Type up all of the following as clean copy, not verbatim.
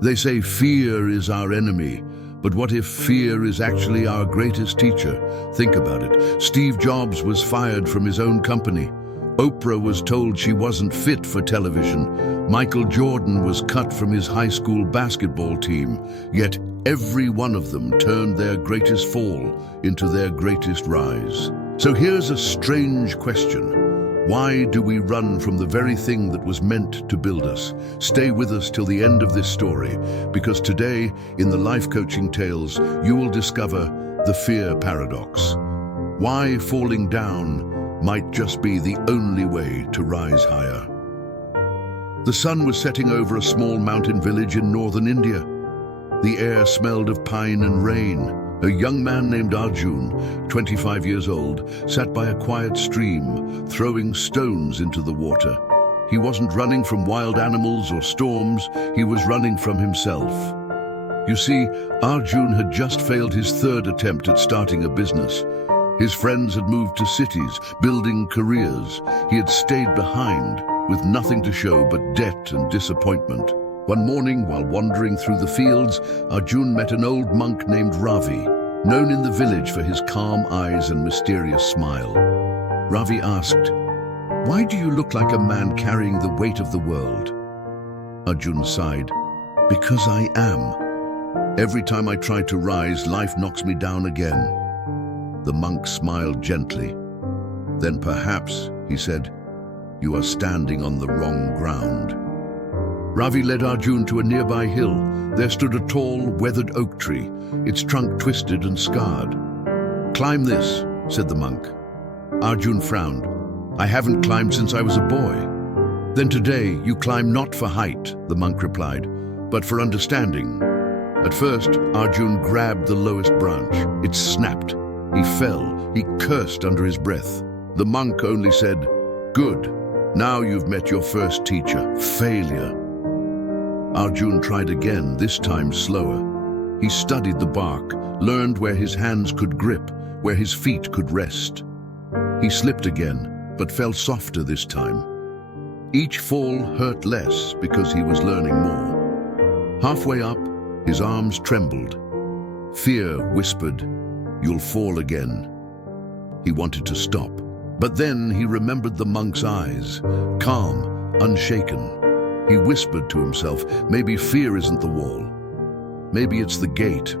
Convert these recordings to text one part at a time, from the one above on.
They say fear is our enemy, but what if fear is actually our greatest teacher? Think about it. Steve Jobs was fired from his own company. Oprah was told she wasn't fit for television. Michael Jordan was cut from his high school basketball team. Yet every one of them turned their greatest fall into their greatest rise. So here's a strange question. Why do we run from the very thing that was meant to build us? Stay with us till the end of this story, because today, in the Life Coaching Tales, you will discover the fear paradox. Why falling down might just be the only way to rise higher. The sun was setting over a small mountain village in northern India. The air smelled of pine and rain. A young man named Arjun, 25 years old, sat by a quiet stream, throwing stones into the water. He wasn't running from wild animals or storms, he was running from himself. You see, Arjun had just failed his third attempt at starting a business. His friends had moved to cities, building careers. He had stayed behind, with nothing to show but debt and disappointment. One morning, while wandering through the fields, Arjun met an old monk named Ravi, known in the village for his calm eyes and mysterious smile. Ravi asked, "Why do you look like a man carrying the weight of the world?" Arjun sighed, "Because I am. Every time I try to rise, life knocks me down again." The monk smiled gently. "Then perhaps," he said, "you are standing on the wrong ground." Ravi led Arjun to a nearby hill. There stood a tall, weathered oak tree, its trunk twisted and scarred. "Climb this," said the monk. Arjun frowned. "I haven't climbed since I was a boy." "Then today you climb not for height," the monk replied, "but for understanding." At first, Arjun grabbed the lowest branch. It snapped. He fell. He cursed under his breath. The monk only said, "Good. Now you've met your first teacher, failure." Arjun tried again, this time slower. He studied the bark, learned where his hands could grip, where his feet could rest. He slipped again, but fell softer this time. Each fall hurt less because he was learning more. Halfway up, his arms trembled. Fear whispered, "You'll fall again." He wanted to stop, but then he remembered the monk's eyes, calm, unshaken. He whispered to himself, maybe fear isn't the wall. Maybe it's the gate.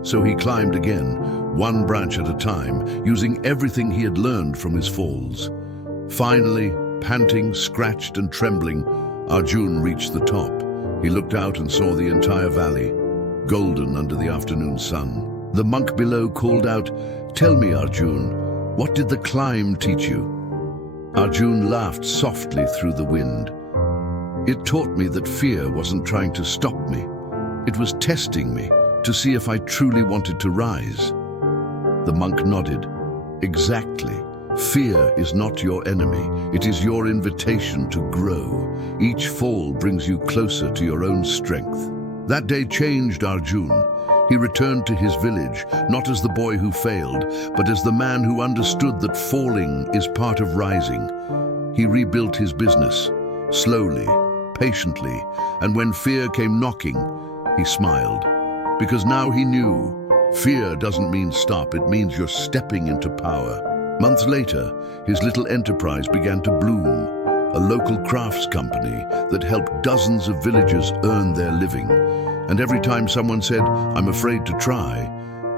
So he climbed again, one branch at a time, using everything he had learned from his falls. Finally, panting, scratched and trembling, Arjun reached the top. He looked out and saw the entire valley, golden under the afternoon sun. The monk below called out, "Tell me, Arjun, what did the climb teach you?" Arjun laughed softly through the wind. "It taught me that fear wasn't trying to stop me. It was testing me to see if I truly wanted to rise." The monk nodded. "Exactly. Fear is not your enemy. It is your invitation to grow. Each fall brings you closer to your own strength." That day changed Arjun. He returned to his village, not as the boy who failed, but as the man who understood that falling is part of rising. He rebuilt his business, slowly, patiently, and when fear came knocking, he smiled. Because now he knew, fear doesn't mean stop, it means you're stepping into power. Months later, his little enterprise began to bloom, a local crafts company that helped dozens of villagers earn their living. And every time someone said, "I'm afraid to try,"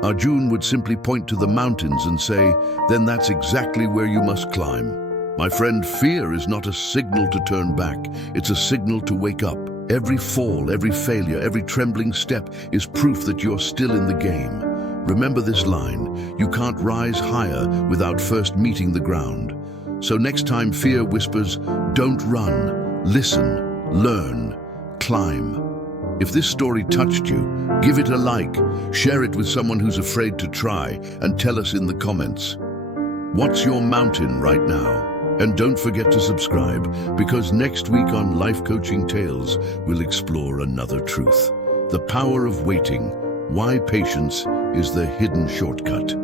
Arjun would simply point to the mountains and say, "Then that's exactly where you must climb." My friend, fear is not a signal to turn back, it's a signal to wake up. Every fall, every failure, every trembling step is proof that you're still in the game. Remember this line, you can't rise higher without first meeting the ground. So next time fear whispers, don't run, listen, learn, climb. If this story touched you, give it a like, share it with someone who's afraid to try, and tell us in the comments. What's your mountain right now? And don't forget to subscribe, because next week on Life Coaching Tales, we'll explore another truth. The power of waiting, why patience is the hidden shortcut.